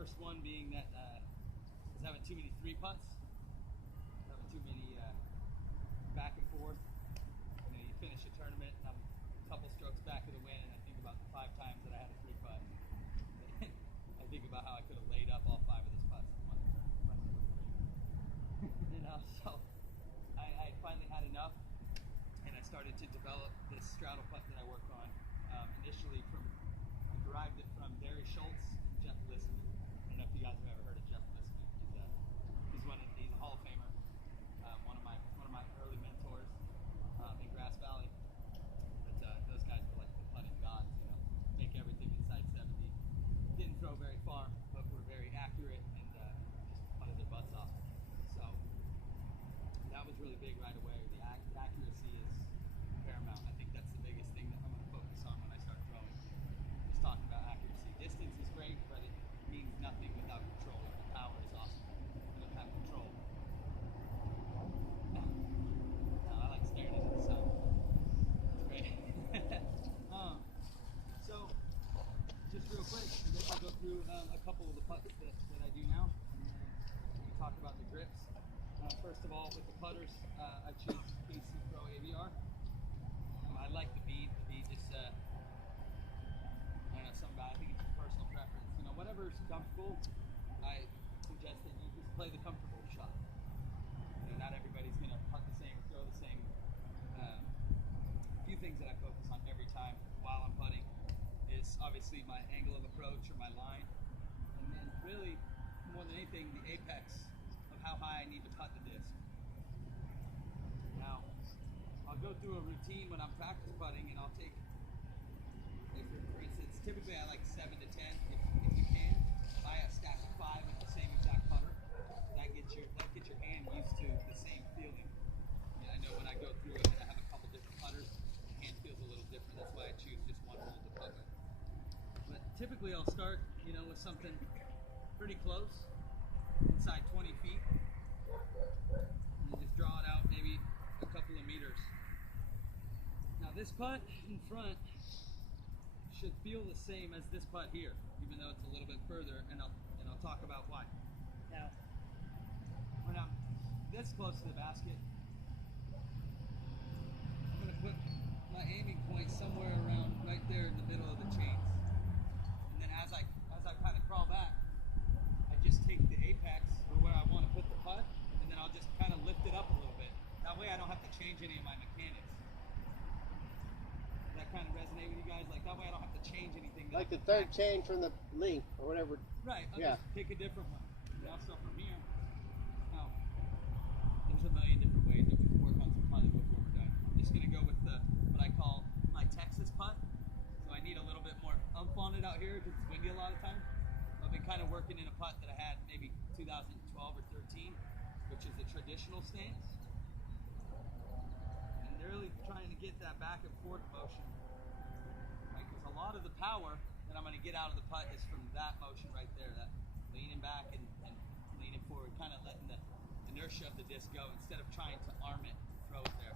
First one being that I was having too many 3 putts, having too many back and forth. You know, you finish a tournament, and I'm a couple strokes back of the win, and I think about the 5 times that I had a 3 putt. I think about how I could have laid up all 5 of those putts in one tournament. You know, so I finally had enough, and I started to develop this straddle putt that I worked on. Initially I derived it from Barry Schultz and Jeff Lissman. I don't know if you guys have ever heard of Jeff Lissman. He's a Hall of Famer, one of my early mentors in Grass Valley. But those guys were like the putting gods, you know, make everything inside 70. Didn't throw very far, but were very accurate and just putted their butts off. So that was really big right away. The accuracy is paramount. I think that's the biggest thing that I'm going to focus on when I start throwing. Just talking about accuracy. Distance is great, but it means nothing without control. The power is awesome. You don't have control. No, I like staring into the sun. It's great. So, just real quick, I guess I'll go through a couple of the putts that I do now. And then we can talk about the grips. First of all, with the putters, I choose PC Pro AVR. I like the bead. The bead just, I don't know, I think it's a personal preference. You know, whatever's comfortable, I suggest that you just play the comfortable shot. You know, not everybody's going to putt the same or throw the same. A few things that I focus on every time while I'm putting is obviously my angle of approach or my line. And then really, more than anything, the apex of how high I need to putt the disc. Now, I'll go through a routine when I'm practice putting, and I'll take, for instance, typically I like 7 to 10 if you can. Buy a stack of 5 with the same exact putter. That gets your hand used to the same feeling. I know when I go through it, I have a couple different putters. The hand feels a little different. That's why I choose just one hole to putt with. But typically I'll start, you know, with something pretty close, inside 20 feet, and then just draw it out maybe a couple of meters. Now this putt in front should feel the same as this putt here, even though it's a little bit further, and I'll talk about why. Now, when I'm this close to the basket, I'm going to put my aiming point somewhere around right there in the middle of the chains. And then as I kind of crawl back, I just take the apex or where I want to put the putt, and then I'll just kind of lift it up a little bit. That way I don't have to change any of my mechanics. Does that kind of resonate with you guys? Like that way I don't have to change anything. Like the third chain from the link or whatever. Right, I'll just pick a different one. You know, so from here, now, there's a million different ways that we can work on some putting before we're done. I'm just going to go with what I call my Texas putt. So I need a little bit more umph on it out here because it's windy a lot of times. I've been kind of working in a putt that I had maybe 2012 or 13, which is a traditional stance. And really trying to get that back and forth motion. Right? Because a lot of the power that I'm going to get out of the putt is from that motion right there, that leaning back and leaning forward, kind of letting the inertia of the disc go instead of trying to arm it and throw it there.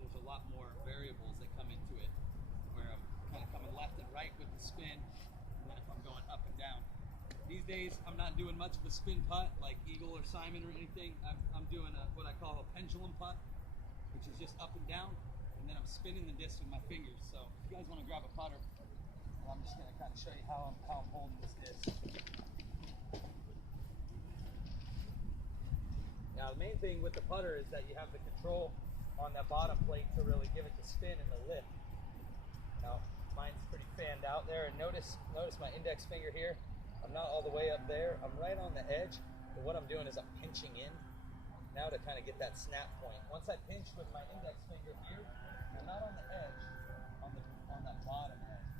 There's a lot more variables that come into it, where I'm kind of coming left and right with the spin, and then if I'm going up and down. These days, I'm not doing much of a spin putt like Eagle or Simon or anything. I'm doing what I call a pendulum putt, which is just up and down, and then I'm spinning the disc with my fingers. So if you guys want to grab a putter, I'm just going to kind of show you how I'm holding this disc. Now the main thing with the putter is that you have the control on that bottom plate to really give it the spin and the lift. Now mine's pretty fanned out there, and notice my index finger here. I'm not all the way up there. I'm right on the edge. But what I'm doing is I'm pinching in now to kind of get that snap point. Once I pinch with my index finger here, I'm not on the edge, on that bottom edge.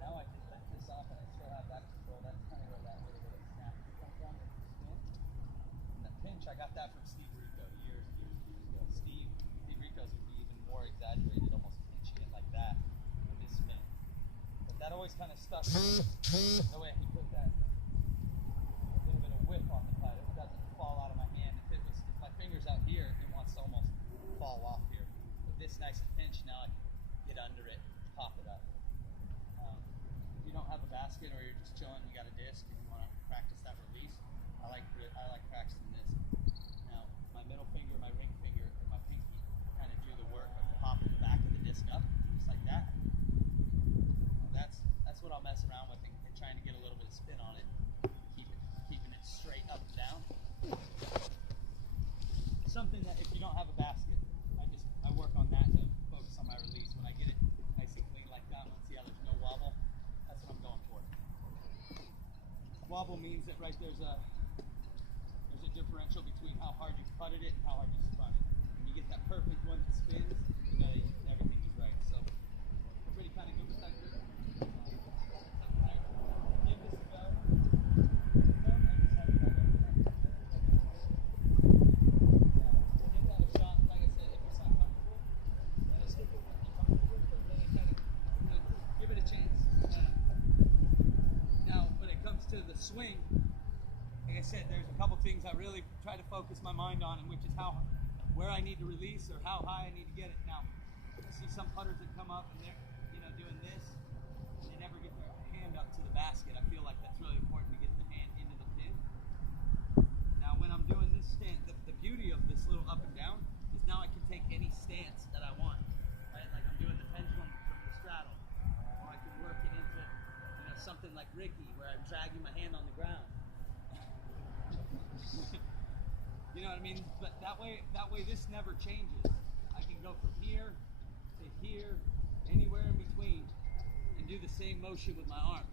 Now I can lift this up and I still have that control. That's kind of where that little bit of snap comes from with the spin. And the pinch, I got that from Steve Rico years ago. Steve Rico's would be even more exaggerated, almost pinching it like that with his spin. But that always kind of stuck. That way I can put that little bit of whip on the putt. It doesn't fall out of my hand. If my finger's out here, it wants to almost fall off here. With this nice and pinch, now I can get under it, pop it up. If you don't have a basket or you're just chilling, you got a disc and you want to if you don't have a basket, I work on that to focus on my release. When I get it nice and clean like that, let's see how there's no wobble. That's what I'm going for. Wobble means that there's a differential between how hard you putted it and how hard you spun it. When you get that perfect one that spins, you know everything is right. So everybody kind of good with that grip. Give this a go. Give that a shot. Like I said, if it's not comfortable, stick with what you're comfortable with, but really kind of give it a chance. Now, when it comes to the swing, like I said, there's a couple things I really try to focus my mind on, and which is where I need to release or how high I need to get it. Now, I see some putters that come up and they're doing this, and they never get their hand up to the basket. I feel like that's really important to get the hand into the pin. Now, when I'm doing this stance, the beauty of this little up and down is now I can take any stance that I want. Right? Like I'm doing the pendulum from the straddle, or I can work it into something like Ricky, where I'm dragging my hand on the ground. You know what I mean? But that way this never changes. I can go from here to here, anywhere in between, and do the same motion with my arm.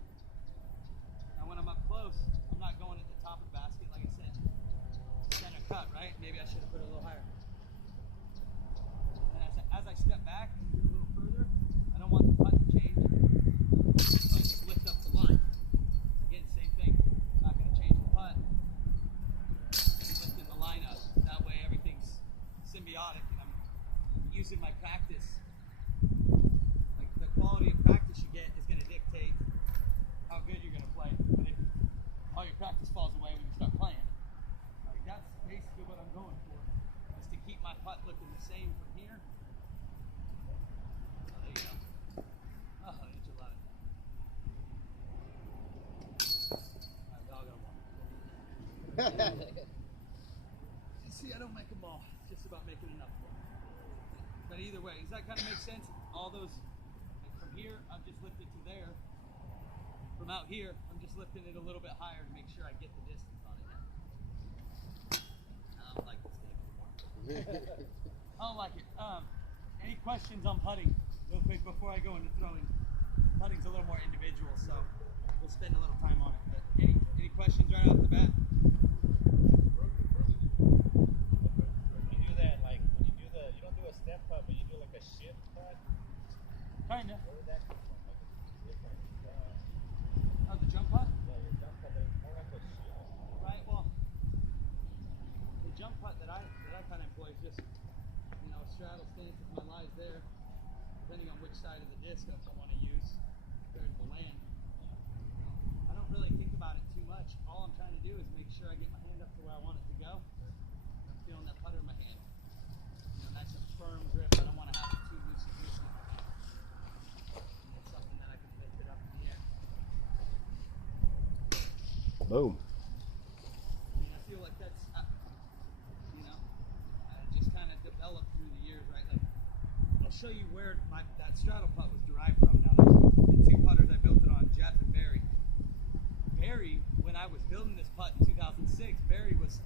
Now when I'm up close, I'm not going at the top of the basket, like I said. Center cut, right? Maybe I should have put it a little higher. And as I step back and get a little further, I don't want the putt to change. So I just lift up the line. Again, same thing. I'm not going to change the putt. Lifting the line up. That way everything's symbiotic, and I'm using my practice. Like the quality of practice you get is going to dictate how good you're going to play. But if all your practice falls away when you start playing, like that's basically what I'm going for. Is to keep my putt looking the same from here. Oh, there you go. Oh, enchilada. Alright, we all got one. See, I don't make them all. It's just about making enough of them. But either way, does that kind of make sense? All those, like from here, I'm just lifted to there. From out here, I'm just lifting it a little bit higher to make sure I get the distance on it now. I don't like this game anymore. I don't like it. Any questions on putting, real quick, before I go into throwing? Putting's a little more individual, so we'll spend a little time on it. But any questions right off the bat? Step putt, but you do like a shift putt? Kinda. Where would that come from? Like it's different. Oh, the jump putt? Yeah, your jump putt is more like a shift. Right, well, the jump putt that I kind of employ is just, a straddle stance if my lie's there, depending on which side of the disc I want to use compared to the land. I don't really think about it too much. All I'm trying to do is make sure I get my hand up to where I want it to go. I'm feeling that putter in my hand. Nice and firm grip. I don't want to have it too loosey-goosey. It's something that I can lift it up in the air. Boom. I feel like that's, I just kind of developed through the years, right? Like, I'll show you where that straddle putt was derived from. Now, the two putters I built it on, Jeff and Barry. Barry, when I was building this putt in 2006, Barry was,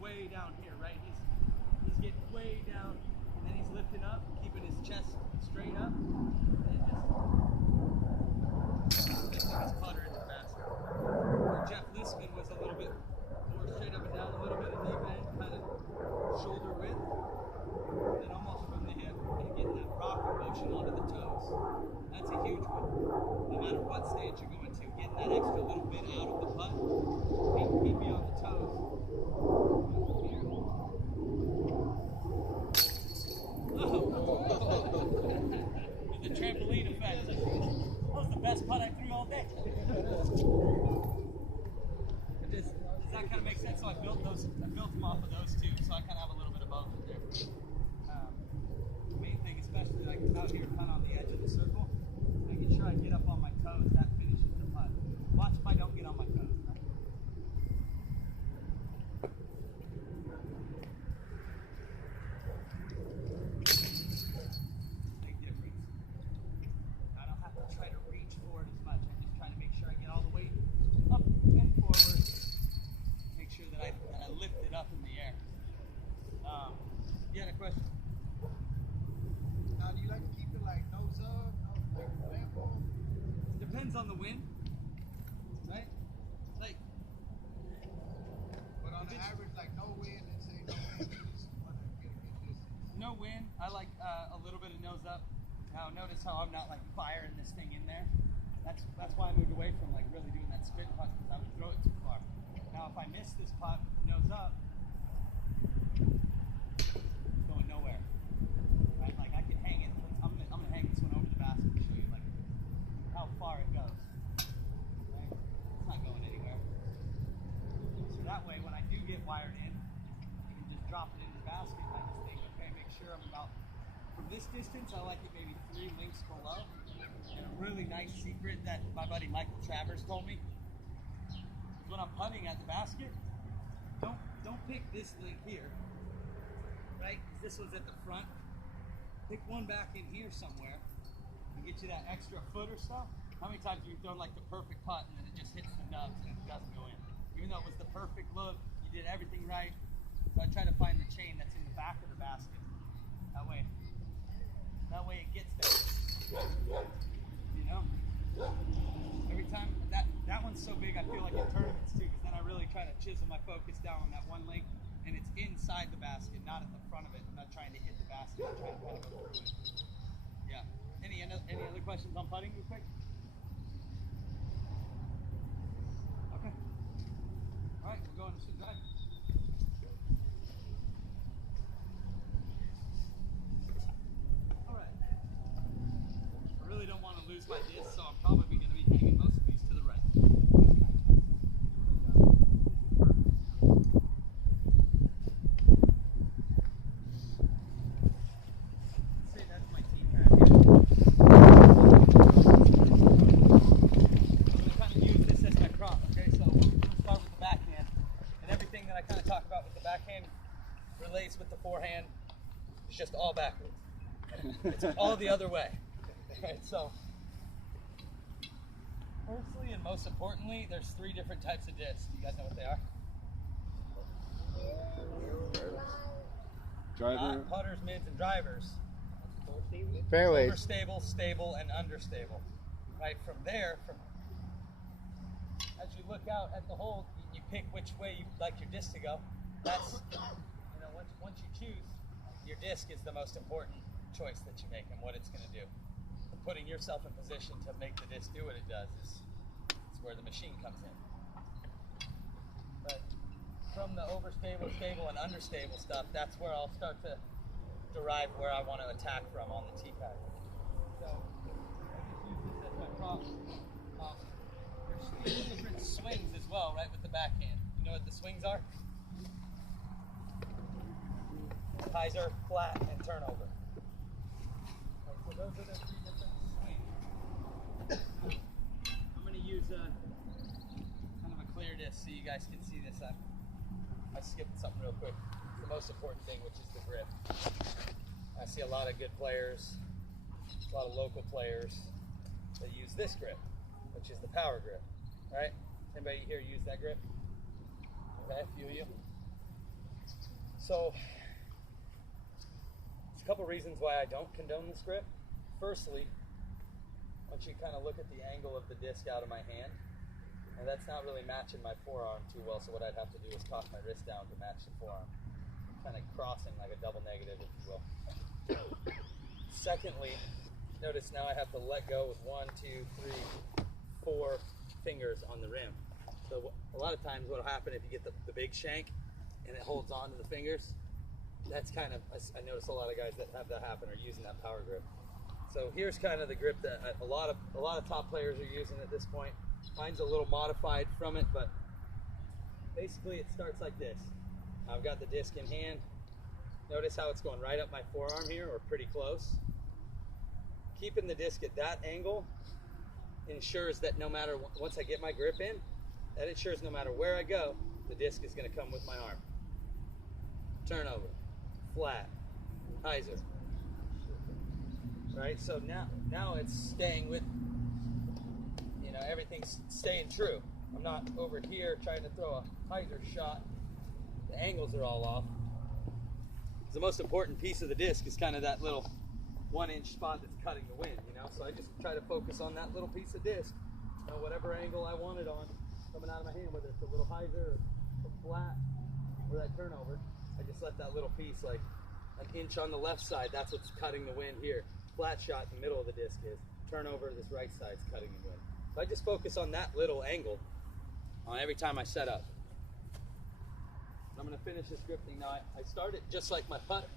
way down here, right? He's getting way down, and then he's lifting up, keeping his chest straight up, and just lifting his putter into the basket. Where Jeff Listman was a little bit more straight up and down, a little bit of deep end, kind of shoulder width, and then almost from the hip, and getting that proper motion onto the toes. That's a huge one. No matter what stance you're going to, getting that extra little bit out of the putt, keep me on the toes. The trampoline effect. That was the best putt I threw all day. Does that kind of make sense? So I built them off of those two, so I kind of have a little bit of both in there. The main thing, especially like out here kind of on the edge of the circle, making sure I get up on my toes, that finishes the putt. Watch if I don't get on my toes. Right? Now notice how I'm not like firing this thing in there. That's why I moved away from like really doing that spin putt, because I would throw it too far. Now if I miss this putt, nose up, it's going nowhere. Right? Like I can hang it. I'm gonna hang this one over the basket to show you like how far it goes. Right? It's not going anywhere. So that way, when I do get wired in, you can just drop it into the basket. And I just think, okay, make sure I'm about from this distance. I like it maybe 3 links below. And a really nice secret that my buddy Michael Travers told me is when I'm putting at the basket, don't pick this link here, right? Because this one's at the front. Pick one back in here somewhere and get you that extra foot or so. How many times have you thrown like the perfect putt and then it just hits the nubs and it doesn't go in? Even though it was the perfect look, you did everything right. So I try to find the chain that's in the back of the basket. That way it gets there. You know? Every time, that one's so big I feel like in tournaments too, because then I really try to chisel my focus down on that one link, and it's inside the basket, not at the front of it. I'm not trying to hit the basket, I'm trying to kind of go through it. Yeah. Any other questions on putting real quick? Okay. Alright, we're going to shoot drive. Alright. I really don't want to lose my disc, so I'm probably going to be hanging most of these to the right. Say that's my team pad here. I'm going to kind of use this as my prop, okay? So we'll start with the backhand. And everything that I kind of talk about with the backhand relates with the forehand. It's just all backwards. It's all the other way. Right, so firstly and most importantly, there's 3 different types of discs. Do you guys know what they are? Driver. Putters, mids, and drivers. Fairways. Overstable, stable, and understable. Right, from there, as you look out at the hole, you pick which way you'd like your disc to go. That's, once you choose, your disc is the most important choice that you make and what it's going to do. Putting yourself in position to make the disc do what it does is where the machine comes in. But from the overstable, stable, and understable stuff, that's where I'll start to derive where I want to attack from on the tee pad. So I just use this as my prop. There's 3 different swings as well, right, with the backhand. You know what the swings are? Hyzer, flat, and turnover. Right, so those are the 3 different swings. I'm going to use kind of a clear disc so you guys can see this. I skipped something real quick. The most important thing, which is the grip. I see a lot of good players, a lot of local players that use this grip, which is the power grip. All right? Anybody here use that grip? Okay, a few of you. So, there's a couple reasons why I don't condone this grip. Firstly, once you kind of look at the angle of the disc out of my hand, and that's not really matching my forearm too well, so what I'd have to do is toss my wrist down to match the forearm. Kind of crossing like a double negative, if you will. Secondly, notice now I have to let go with 1, 2, 3, 4 fingers on the rim. So a lot of times what will happen if you get the big shank and it holds on to the fingers, that's kind of, I notice a lot of guys that have that happen are using that power grip. So here's kind of the grip that a lot of top players are using at this point. Mine's a little modified from it, but basically it starts like this. I've got the disc in hand. Notice how it's going right up my forearm here, or pretty close. Keeping the disc at that angle ensures that no matter, once I get my grip in, that ensures no matter where I go, the disc is going to come with my arm. Turnover, flat, hyzer. Right, so now it's staying with, everything's staying true. I'm not over here trying to throw a hyzer shot. The angles are all off. The most important piece of the disc is kind of that little 1-inch spot that's cutting the wind, So I just try to focus on that little piece of disc, whatever angle I want it on, coming out of my hand, whether it's a little hyzer or flat or that turnover. I just let that little piece, like an inch on the left side, that's what's cutting the wind here. flat shot in the middle of the disc is, turnover, this right side's cutting the wind. So I just focus on that little angle on every time I set up. I'm going to finish this grip thing now. I started just like my putt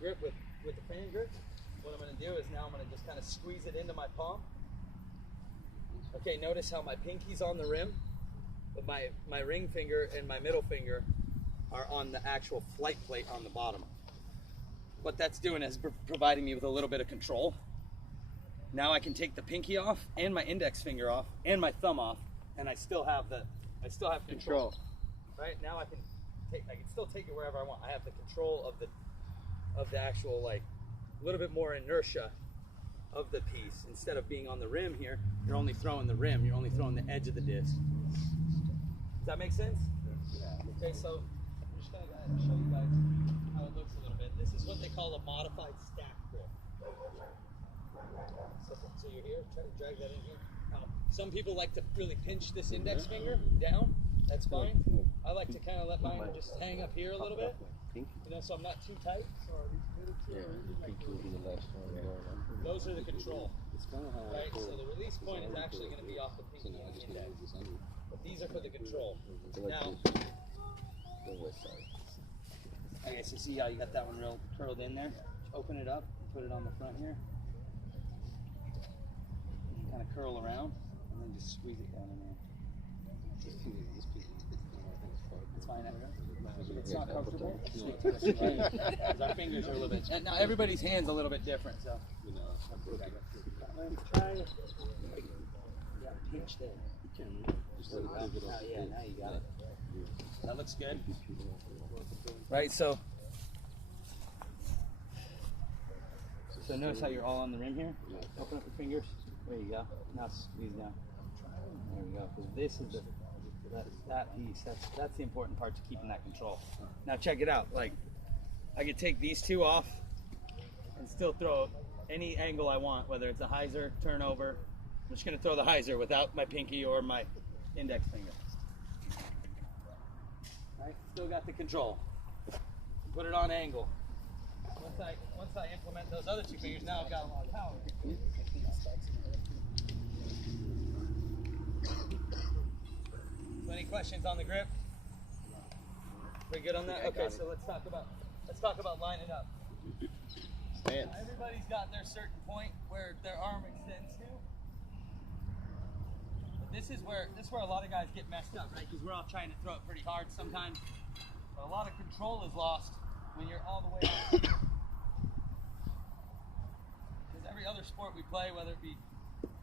grip with the fan grip. What I'm going to do is now I'm going to just kind of squeeze it into my palm. Okay, notice how my pinky's on the rim, but my ring finger and my middle finger are on the actual flight plate on the bottom. What that's doing is providing me with a little bit of control. Now I can take the pinky off and my index finger off and my thumb off, and I still have control. Right now I can still take it wherever I want. I have the control of the actual, like, a little bit more inertia of the piece. Instead of being on the rim here, you're only throwing the rim. You're only throwing the edge of the disc. Does that make sense? Yeah. Okay, so I'm just gonna show you guys how it looks a little bit. This is what they call a modified stack grip. So you're here, try to drag that in here. Some people like to really pinch this index finger down. That's fine. I like to kind of let mine just hang up here a little bit, you know, so I'm not too tight. Yeah, the pinky will be the last one. Those are the control. Right, so the release point is actually going to be off the pinky and the index. But these are for the control. Now, okay, so see how you got that one real curled in there? Open it up and put it on the front here. And kind of curl around, and then just squeeze it down in there. It's fine. If it's not comfortable, because our fingers are a little bit. And now everybody's hand's a little bit different, so. Try. Yeah, pinch there. Yeah, now you got it. That looks good. Right, so notice how you're all on the rim here. Open up your fingers. There you go. Now squeeze down. There we go. Because this is that piece. That's the important part to keeping that control. Now check it out. Like, I could take these two off and still throw any angle I want, whether it's a hyzer, turnover. I'm just going to throw the hyzer without my pinky or my index finger. Right? Still got the control. Put it on angle. Once I implement those other two fingers, now I've got a lot of power. So any questions on the grip? We good on that? Okay, so let's talk about lining up. Everybody's got their certain point where their arm extends to. But this is where a lot of guys get messed up, right? Because we're all trying to throw it pretty hard sometimes. But a lot of control is lost when you're all the way out. Because every other sport we play, whether it be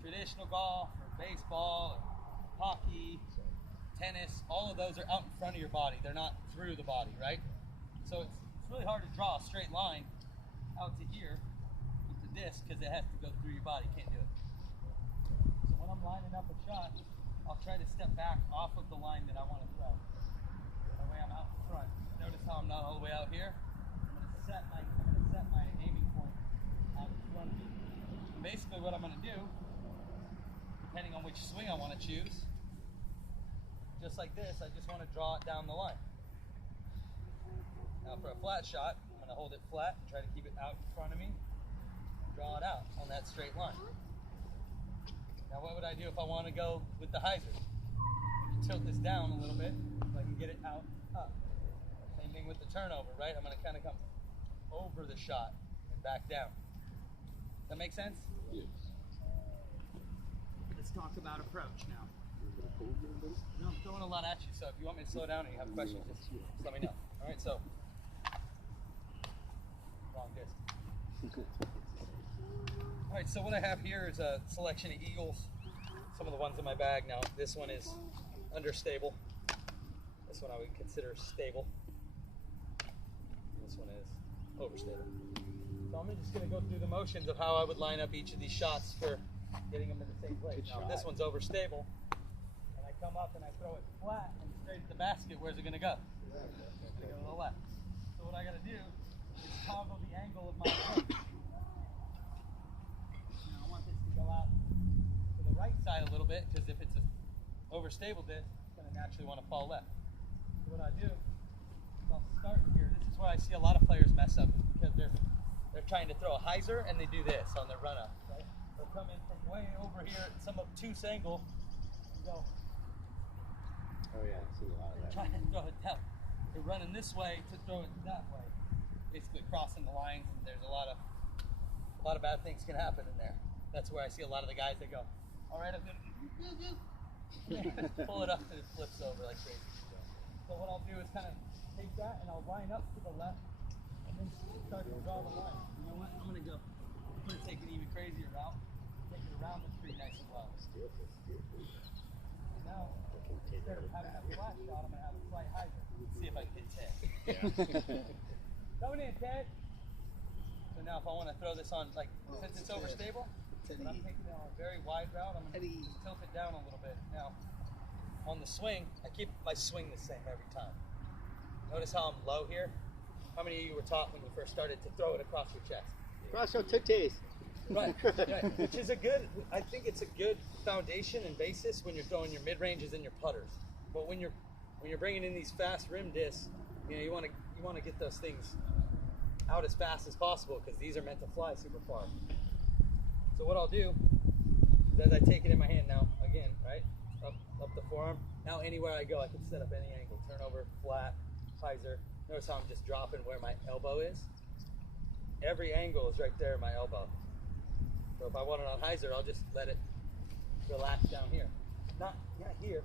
traditional golf or baseball or hockey, tennis, all of those are out in front of your body. They're not through the body, right? So it's really hard to draw a straight line out to here with the disc because it has to go through your body. You can't do it. So when I'm lining up a shot, I'll try to step back off of the line that I want to throw. That way I'm out in front. Notice how I'm not all the way out here? I'm going to set my aiming point out in front of me. And basically what I'm going to do, depending on which swing I want to choose, just like this, I just want to draw it down the line. Now for a flat shot, I'm going to hold it flat and try to keep it out in front of me. Draw it out on that straight line. Now what would I do if I want to go with the hyzer? Tilt this down a little bit so I can get it out, up. Same thing with the turnover, right? I'm going to kind of come over the shot and back down. Does that make sense? Yes. Let's talk about approach now. No, I'm throwing a lot at you, so if you want me to slow down or you have questions, just let me know. All right, so wrong disc. All right, so what I have here is a selection of eagles. Some of the ones in my bag now. This one is understable. This one I would consider stable. This one is overstable. So I'm just going to go through the motions of how I would line up each of these shots for getting them in the same place. Now, if this one's overstable, and I come up and I throw it flat and straight at the basket, where's it going to go? It's going to go to the left. So what I got to do is toggle the angle of my approach. Now I want this to go out to the right side a little bit, because if it's an overstable disc, it's going to naturally want to fall left. So what I do is I'll start here. This is where I see a lot of players mess up, because they're they're trying to throw a hyzer and they do this on their run up. Right? They'll come in from way over here at some obtuse angle and go. Oh yeah, I see a lot of that. Trying to throw it down. They're running this way to throw it that way, basically crossing the lines, and there's a lot of bad things can happen in there. That's where I see a lot of the guys that go, all right, I'm gonna pull it up and it flips over like crazy. So what I'll do is kind of take that and I'll line up to the left and then start to draw the line. You know what? I'm gonna take an even crazier route, take it around the tree nice and well. And now, instead of having a flat shot, I'm gonna have a slight hyzer. Let's see if I can hit Ted. Coming in, Ted. So now if I want to throw this on, like, since it's overstable, but I'm taking it on a very wide route, I'm going to tilt it down a little bit. Now, on the swing, I keep my swing the same every time. Notice how I'm low here? How many of you were taught when you first started to throw it across your chest? Cross your titties. Right, right. Which is I think it's a good foundation and basis when you're throwing your mid-ranges and your putters. But when you're bringing in these fast rim discs, you want to get those things out as fast as possible because these are meant to fly super far. So what I'll do is as I take it in my hand now, again, right, up the forearm. Now anywhere I go, I can set up any angle, turn over, flat, hyzer. Notice how I'm just dropping where my elbow is. Every angle is right there at my elbow. So if I want it on hyzer, I'll just let it relax down here. Not here.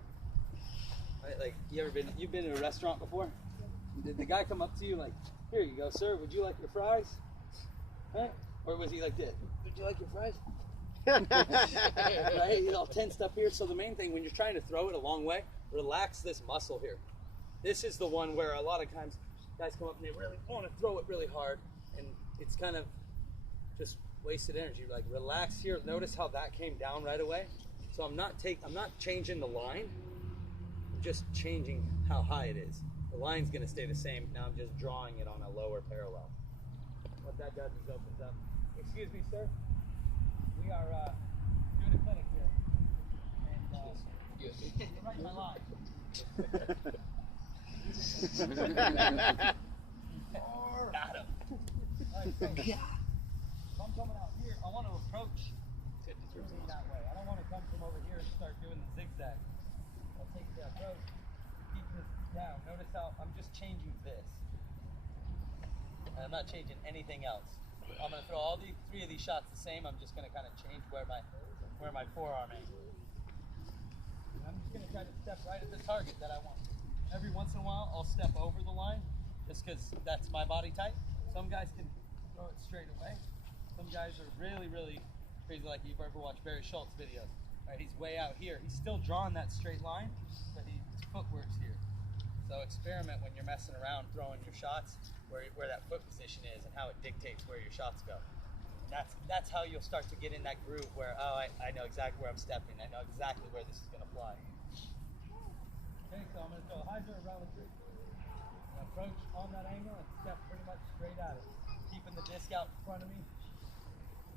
Right, like you've been to a restaurant before? Did the guy come up to you like, here you go, sir, would you like your fries? Right? Or was he like this? Would you like your fries? Right? He's all tensed up here. So the main thing when you're trying to throw it a long way, relax this muscle here. This is the one where a lot of times guys come up and they really want to throw it really hard, and it's kind of just wasted energy. Like relax here. Notice how that came down right away. So I'm not changing the line. I'm just changing how high it is. The line's going to stay the same. Now I'm just drawing it on a lower parallel. What that does is opens up. Excuse me, sir. We are doing a clinic here. And you're right in my line. Got him. All right, so if I'm coming out here, I want to approach that way. I don't want to come from over here and start doing the zigzag. I'll take the approach, keep this down. Notice how I'm just changing this. And I'm not changing anything else. I'm going to throw all three of these shots the same. I'm just going to kind of change where my forearm is. And I'm just going to try to step right at the target that I want. Every once in a while, I'll step over the line just because that's my body type. Some guys can throw it straight away. Some guys are really, really crazy, like you've ever watched Barry Schultz videos. Right, he's way out here. He's still drawing that straight line, but his footwork's here. So experiment when you're messing around throwing your shots where that foot position is and how it dictates where your shots go. And that's how you'll start to get in that groove where, oh, I know exactly where I'm stepping. I know exactly where this is going to fly. Okay, so I'm going to throw a hyzer around the tree. Approach on that angle and step pretty much straight at it. Keeping the disc out in front of me.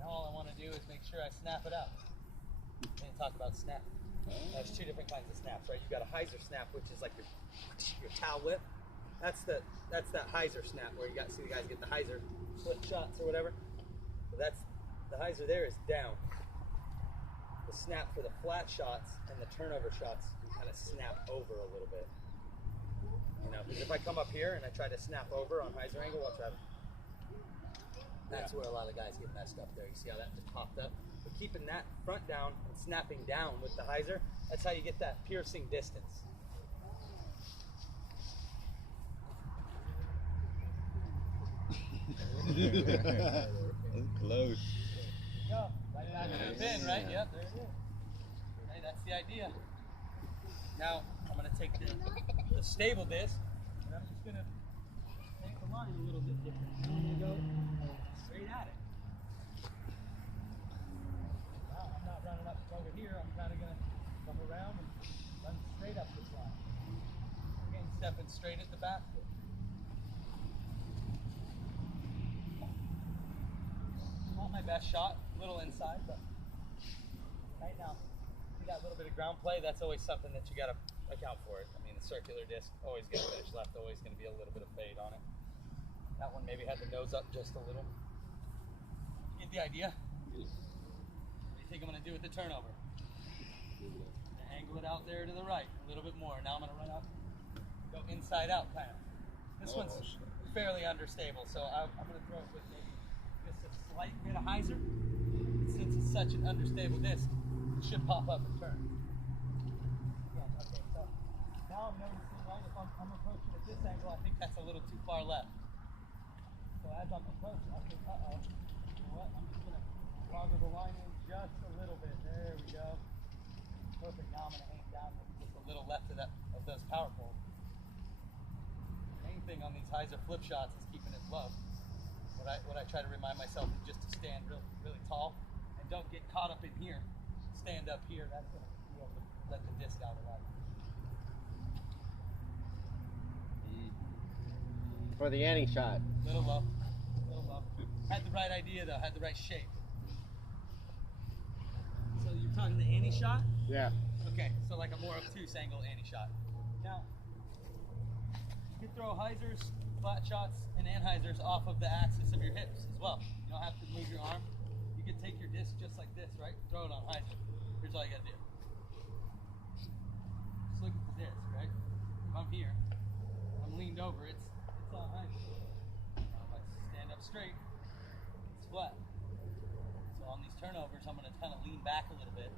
Now all I want to do is make sure I snap it out. We didn't talk about snap. There's two different kinds of snaps, right? You've got a hyzer snap, which is like your towel whip. That's that hyzer snap where you see the guys get the hyzer flip shots or whatever. So that's the hyzer there is down. The snap for the flat shots and the turnover shots, you kind of snap over a little bit. You know, because if I come up here and I try to snap over on hyzer angle, watch that. That's where a lot of guys get messed up there. You see how that just popped up? But keeping that front down and snapping down with the hyzer, that's how you get that piercing distance. Close. Go. Right back to the pin, right? Yep, there it is. Right, that's the idea. Now, I'm going to take the stable disc, and I'm just going to take the line a little bit different. I'm going to go straight at it. Now, I'm not running up over here. I'm kind of going to come around and run straight up this line. Again, stepping straight at the basket. Not my best shot, a little inside, but right now, see that little bit of ground play, that's always something that you got to account for it. I mean, the circular disc, always going to finish left, always going to be a little bit of fade on it. That one maybe had the nose up just a little. Get the idea? What do you think I'm going to do with the turnover? Angle it out there to the right a little bit more. Now I'm going to run up, go inside out kind of. This one's fairly understable, so I'm going to throw it with maybe just a slight bit of hyzer. Since it's such an unstable disc, it should pop up and turn. Yeah, okay, so now I'm noticing, right, if I'm approaching at this angle, I think that's a little too far left. So as I'm approaching, I think, uh-oh, you know what, I'm just going to toggle the line in just a little bit. There we go. Perfect. Now I'm going to aim down with just a little left of those power poles. The main thing on these hyzer flip shots is keeping it low. What I try to remind myself is just to stand really tall and don't get caught up in here. Stand up here. That's going to be able to let the disc out a lot. For the Annie shot. Little low. Had the right idea though. Had the right shape. So you're talking the Annie shot? Yeah. Okay, so like a more obtuse angle Annie shot. Now, you can throw hyzers, flat shots, and anhyzers off of the axis of your hips as well. You don't have to move your arm. You can take your disc just like this, right? Throw it on hyzer. Here's all you gotta do. Just look at the disc, right? If I'm here, I'm leaned over, it's on hyzer. Now if I stand up straight, it's flat. So on these turnovers, I'm gonna kind of lean back a little bit.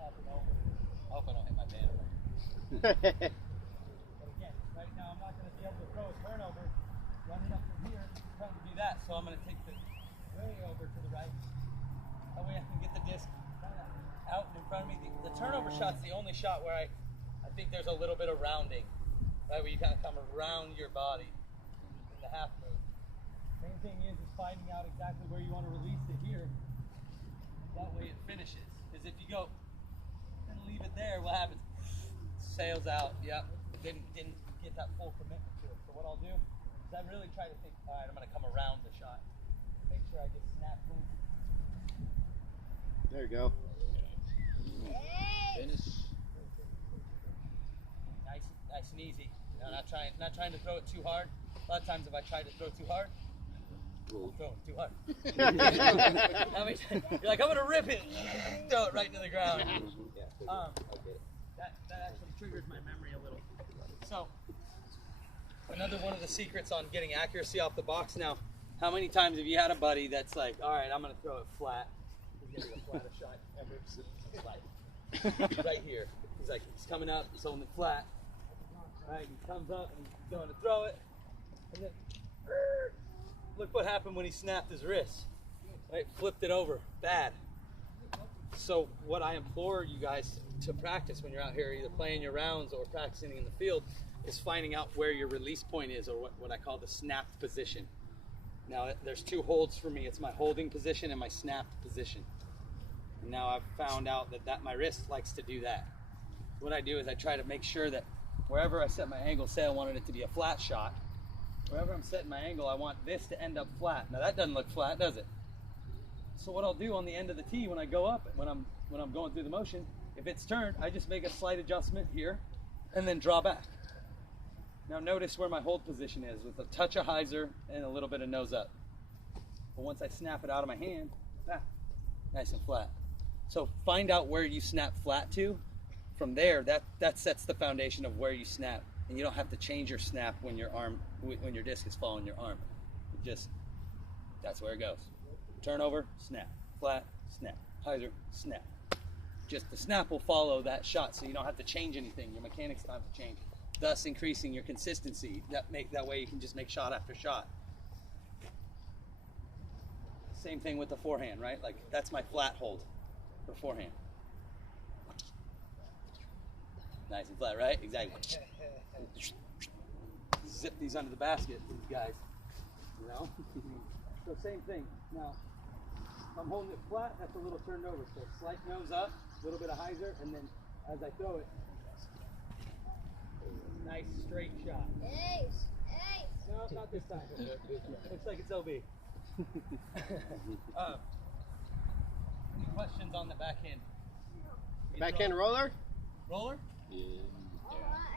Up and over. I hope I don't hit my band right. But again, right now I'm not going to be able to throw a turnover running up from here trying to do that. So I'm going to take the way over to the right. That way I can get the disc kind of out in front of me. The turnover shot's the only shot where I think there's a little bit of rounding. Right, where you kind of come around your body in the half move. Main thing is finding out exactly where you want to release it here. That way it finishes. Because if you go and leave it there, what happens? Sails out. Yep. Didn't get that full commitment to it. So what I'll do is I really try to think, all right, I'm going to come around the shot. Make sure I get snapped loose. There you go. Finish. Nice and easy. You know, not trying to throw it too hard. A lot of times if I try to throw too hard, I'm throwing too hard. You're like, I'm gonna rip it, throw it right into the ground. That actually triggers my memory a little. So, another one of the secrets on getting accuracy off the box now. How many times have you had a buddy that's like, all right, I'm gonna throw it flat. He's gonna be the flattest shot ever. Like, right here. He's coming up, he's holding it flat. Right, he comes up and he's going to throw it. And then, look what happened when he snapped his wrist. Right, flipped it over, bad. So what I implore you guys to practice when you're out here, either playing your rounds or practicing in the field, is finding out where your release point is, or what I call the snapped position. Now there's two holds for me. It's my holding position and my snapped position. And now I've found out that my wrist likes to do that. What I do is I try to make sure that wherever I set my angle, say I wanted it to be a flat shot, wherever I'm setting my angle, I want this to end up flat. Now that doesn't look flat, does it? So what I'll do on the end of the tee when I go up, when I'm going through the motion, if it's turned, I just make a slight adjustment here and then draw back. Now notice where my hold position is with a touch of hyzer and a little bit of nose up. But once I snap it out of my hand, back, nice and flat. So find out where you snap flat to. From there, that sets the foundation of where you snap, and you don't have to change your snap when your disc is following your arm. That's where it goes. Turnover, snap, flat, snap, hyzer, snap. Just the snap will follow that shot, so you don't have to change anything. Your mechanics don't have to change, thus increasing your consistency. That way you can just make shot after shot. Same thing with the forehand, right? Like that's my flat hold for forehand. Nice and flat, right? Exactly. Zip these under the basket, these guys. You know? So same thing. Now, if I'm holding it flat, that's a little turned over. So slight nose up, a little bit of hyzer, and then as I throw it, nice straight shot. Ace! No, not this time. Looks like it's OB. Any questions on the backhand? Backhand roller? Roller? Yeah.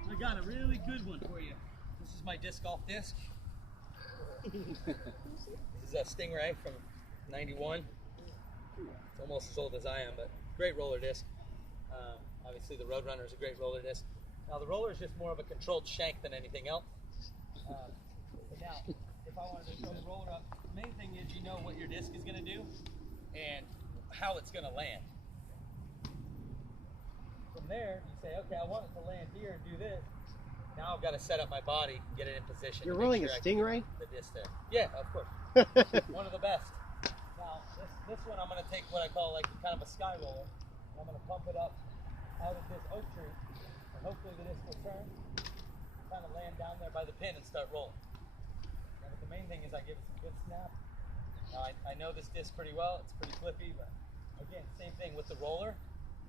I got a really good one for you. This is my disc golf disc. This is a Stingray from 91. It's almost as old as I am, but great roller disc. Obviously the Roadrunner is a great roller disc. Now the roller is just more of a controlled shank than anything else. But now, if I wanted to throw the roller up, the main thing is you know what your disc is going to do and how it's going to land. From there, you say, okay, I want it to land here and do this. Now I've got to set up my body, get it in position. You're rolling a Stingray? The disc there. Yeah, of course. One of the best. Now, this one I'm going to take what I call like kind of a sky roller. And I'm going to pump it up out of this oak tree. And hopefully the disc will turn, kind of land down there by the pin and start rolling. And the main thing is I give it some good snap. Now, I know this disc pretty well. It's pretty flippy, but again, same thing with the roller.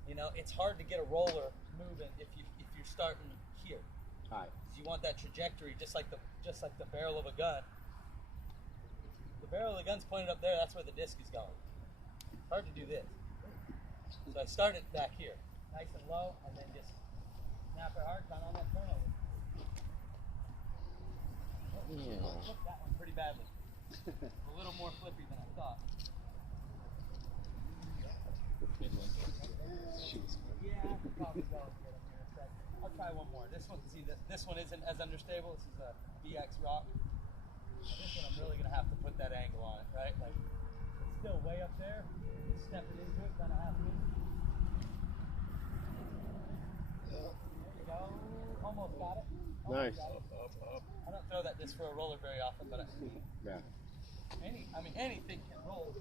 You know, it's hard to get a roller moving if you're starting here. Right. You want that trajectory, just like the barrel of a gun. The barrel of the gun's pointed up there. That's where the disc is going. It's hard to do this. So I start it back here, nice and low, and then just snap it hard, count on that turnover. Yeah. Look that one pretty badly. A little more flippy than I thought. Yeah, I could probably go and get him here in a second. I'll try one more. This one, see, this one isn't as understable. This is a BX rock. Now this one, I'm really gonna have to put that angle on it, right? Like, it's still way up there. Stepping into it, kind of halfway. There you go. Almost got it. Nice. Got it. I don't throw that disc for a roller very often, but Yeah. anything can roll.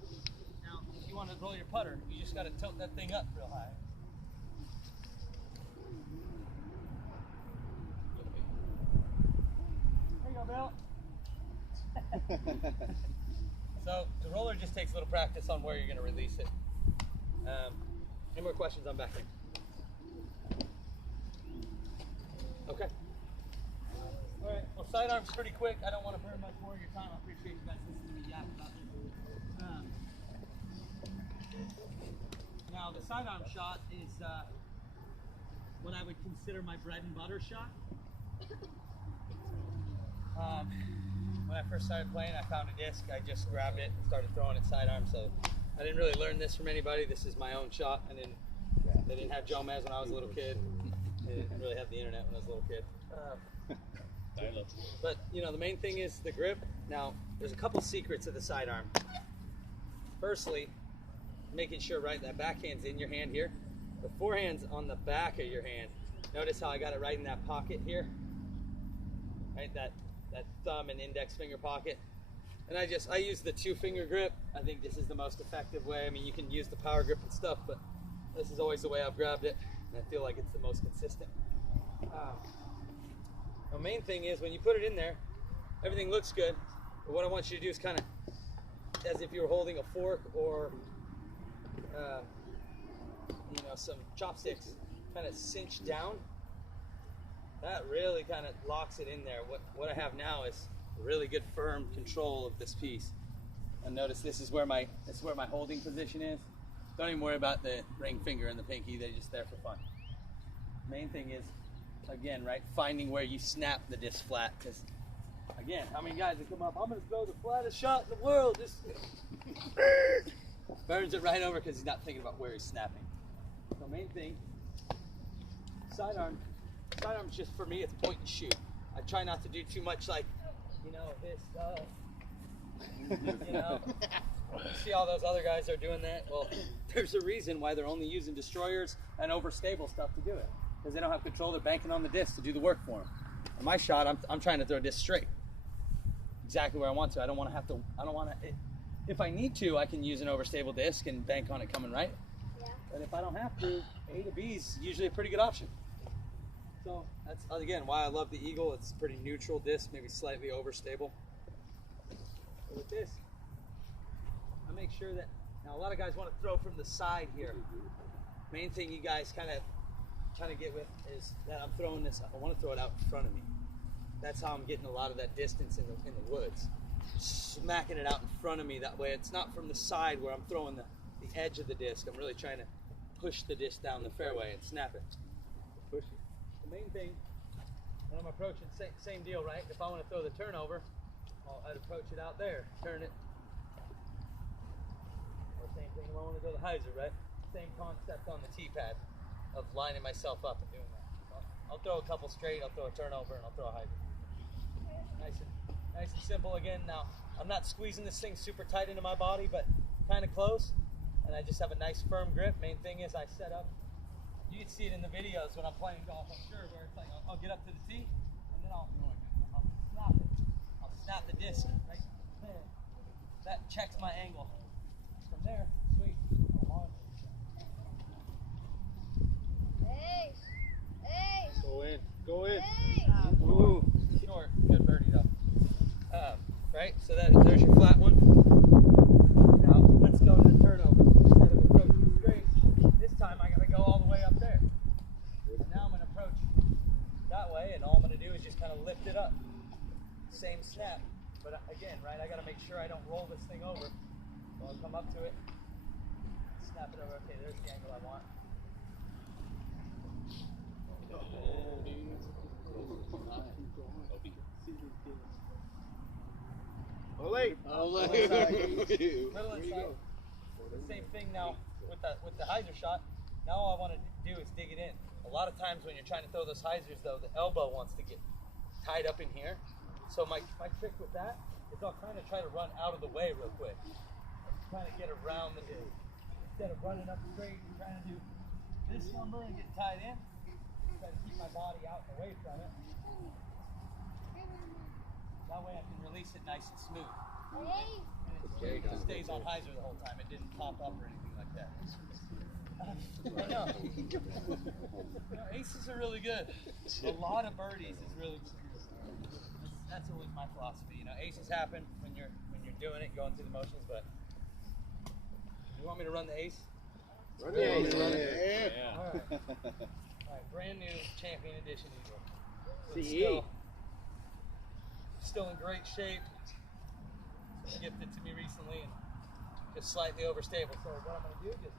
Now, if you want to roll your putter, you just got to tilt that thing up real high. There you go, Bill. So the roller just takes a little practice on where you're going to release it. Any more questions on back here? Okay. All right. Well, sidearm's pretty quick. I don't want to burn much more of your time. I appreciate you guys listening to me yap about this. Now, the sidearm shot is what I would consider my bread and butter shot. When I first started playing, I found a disc. I just grabbed it and started throwing it sidearm. So I didn't really learn this from anybody. This is my own shot. They didn't have Jomez when I was a little kid. They didn't really have the internet when I was a little kid. But you know, the main thing is the grip. Now, there's a couple secrets of the sidearm. Firstly, making sure that backhand's in your hand here. The forehand's on the back of your hand. Notice how I got it right in that pocket here, right? That thumb and index finger pocket. And I use the 2-finger grip. I think this is the most effective way. I mean, you can use the power grip and stuff, but this is always the way I've grabbed it, and I feel like it's the most consistent. The main thing is when you put it in there, everything looks good, but what I want you to do is kind of, as if you were holding a fork or some chopsticks, kind of cinch down. That really kind of locks it in there. What I have now is really good firm control of this piece. And notice this is where my holding position is. Don't even worry about the ring finger and the pinky, they're just there for fun. Main thing is, again, right, finding where you snap the disc flat, because again, how many guys that come up, I'm gonna throw the flattest shot in the world, just burns it right over because he's not thinking about where he's snapping. So main thing, sidearm's just, for me, it's point and shoot. I try not to do too much like, this stuff. You see all those other guys are doing that? Well, there's a reason why they're only using destroyers and overstable stuff to do it. Because they don't have control, they're banking on the disc to do the work for them. On my shot, I'm trying to throw a disc straight. Exactly where I want to. I don't want to, if I need to, I can use an overstable disc and bank on it coming right. Yeah. But if I don't have to, A to B is usually a pretty good option. So that's, again, why I love the Eagle. It's a pretty neutral disc, maybe slightly overstable. But with this, I make sure that, now a lot of guys want to throw from the side here. Main thing you guys kind of get with is that I'm throwing this, I want to throw it out in front of me. That's how I'm getting a lot of that distance in the woods. Smacking it out in front of me, that way it's not from the side where I'm throwing the edge of the disc. I'm really trying to push the disc down the fairway and snap it. Push it. The main thing, when I'm approaching, same deal, right? If I want to throw the turnover, I'd approach it out there, turn it, Same thing when I want to go to the hyzer, right? Same concept on the tee pad of lining myself up and doing that. So I'll throw a couple straight, I'll throw a turnover, and I'll throw a hyzer. Nice and simple again. Now, I'm not squeezing this thing super tight into my body, but kind of close. And I just have a nice firm grip. Main thing is I set up. You can see it in the videos when I'm playing golf, I'm sure, where it's like I'll get up to the tee, and then I'll snap it. I'll snap the disc right there. That checks my angle. From there, sweet. I'm on. Hey! Hey! Go in. Go in. Hey! Ooh. Short, good birdie though. Right, so there's your flat one. Now let's go to the turnover. Instead of approaching straight, this time I gotta go all the way up there. And now I'm gonna approach that way, and all I'm gonna do is just kind of lift it up. Same snap, but again, right, I gotta make sure I don't roll this thing over. So I'll come up to it, snap it over. Okay, there's the angle I want. Ole. Little inside. The same thing now with the hyzer shot. Now all I want to do is dig it in. A lot of times when you're trying to throw those hyzers though, the elbow wants to get tied up in here. So my trick with that is I'll kind of try to run out of the way real quick. Trying to get around the dig. Instead of running up straight and trying to do this number and get tied in, try to keep my body out and away from it. That way I can release it nice and smooth. Hey! And it stays on hyzer the whole time. It didn't pop up or anything like that. I know. Aces are really good. A lot of birdies is really good. That's always my philosophy. You know, aces happen when you're doing it, going through the motions. But you want me to run the ace? Run the ace. Run it. Yeah. All right. All right. Brand new champion edition eagle. CE. Still in great shape. Gifted to me recently and just slightly overstable. So what I'm going to do is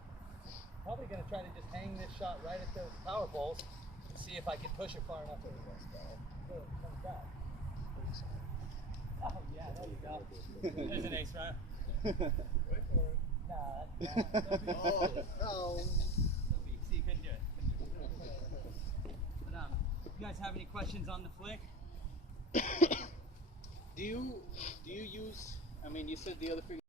probably going to try to just hang this shot right at those power poles and see if I can push it far enough over so it comes back. Oh yeah, there you go. There's an ace, right? Wait for it. Nah. Oh. See, you couldn't do it. But you guys have any questions on the flick? Do you use? I mean, you said the other figure.